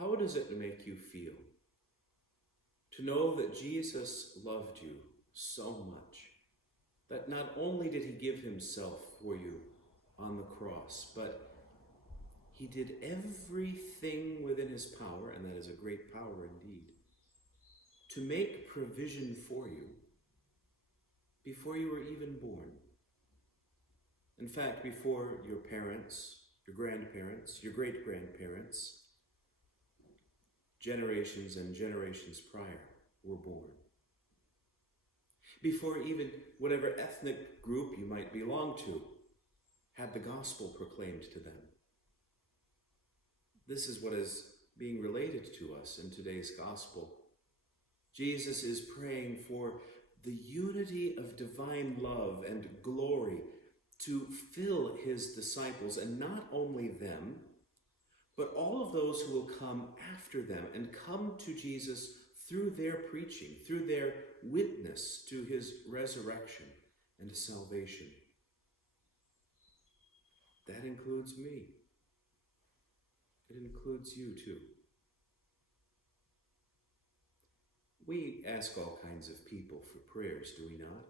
how does it make you feel to know that Jesus loved you so much, that not only did he give himself for you on the cross, but he did everything within his power, and that is a great power indeed, to make provision for you before you were even born. In fact, before your parents, your grandparents, your great-grandparents, generations and generations prior were born. Before even whatever ethnic group you might belong to had the gospel proclaimed to them. This is what is being related to us in today's gospel. Jesus is praying for the unity of divine love and glory to fill his disciples, and not only them, but all of those who will come after them and come to Jesus through their preaching, through their witness to his resurrection and salvation. That includes me. It includes you too. We ask all kinds of people for prayers, do we not?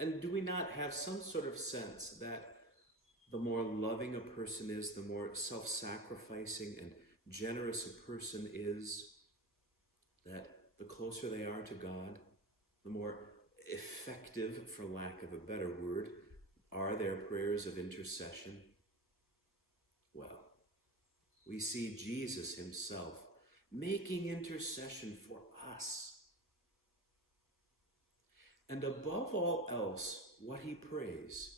And do we not have some sort of sense that the more loving a person is, the more self-sacrificing and generous a person is, that the closer they are to God, the more effective, for lack of a better word, are their prayers of intercession? Well, we see Jesus himself making intercession for us. And above all else, what he prays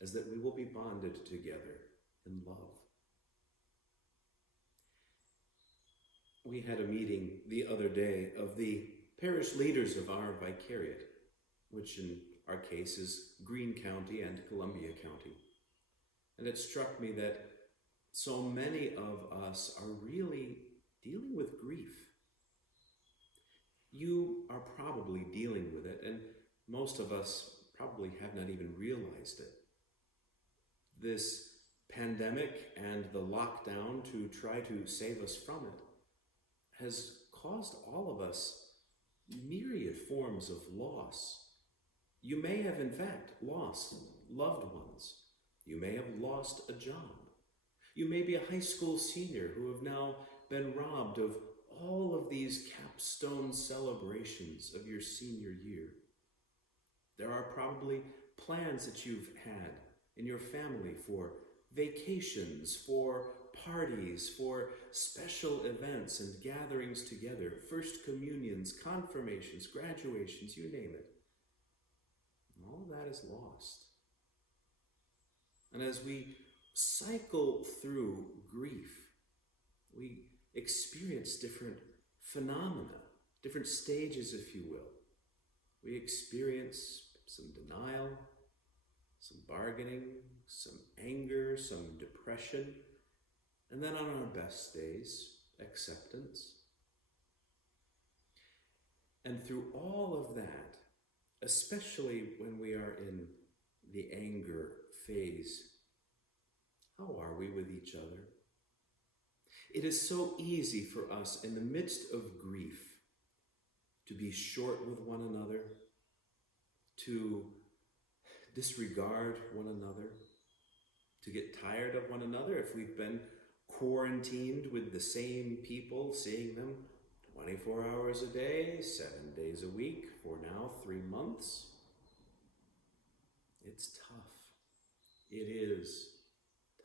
is that we will be bonded together in love. We had a meeting the other day of the parish leaders of our vicariate, which in our case is Greene County and Columbia County. And it struck me that so many of us are really dealing with grief. You are probably dealing with it, and most of us probably have not even realized it. This pandemic and the lockdown to try to save us from it has caused all of us myriad forms of loss. You may have, in fact, lost loved ones. You may have lost a job. You may be a high school senior who have now been robbed of all of these capstone celebrations of your senior year. There are probably plans that you've had in your family for vacations, for parties, for special events and gatherings together, first communions, confirmations, graduations, you name it. All of that is lost. And as we cycle through grief, we experience different phenomena, different stages, if you will. We experience some denial, some bargaining, some anger, some depression, and then on our best days, acceptance. And through all of that, especially when we are in the anger phase, how are we with each other? It is so easy for us in the midst of grief to be short with one another, to disregard one another, to get tired of one another if we've been quarantined with the same people, seeing them 24 hours a day, 7 days a week, for now 3 months. It's tough. It is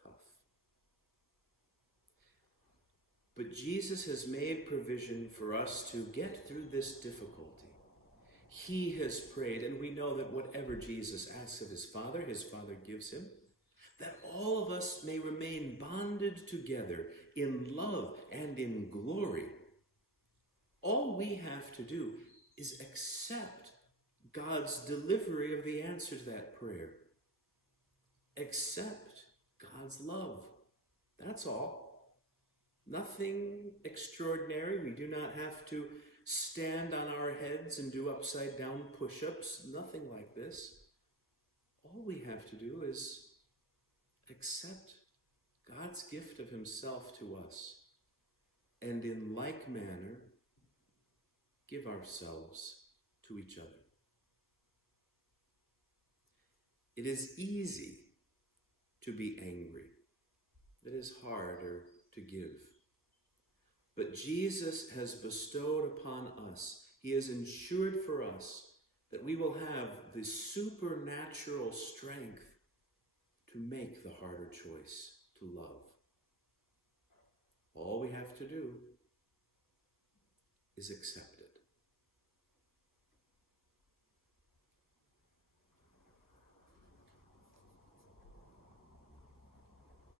tough. But Jesus has made provision for us to get through this difficulty. He has prayed, and we know that whatever Jesus asks of his Father gives him, that all of us may remain bonded together in love and in glory. All we have to do is accept God's delivery of the answer to that prayer. Accept God's love. That's all. Nothing extraordinary. We do not have to stand on our heads and do upside down push-ups. Nothing like this. All we have to do is accept God's gift of himself to us and in like manner, give ourselves to each other. It is easy to be angry. It is harder to give. But Jesus has bestowed upon us, he has ensured for us that we will have the supernatural strength to make the harder choice to love. All we have to do is accept it.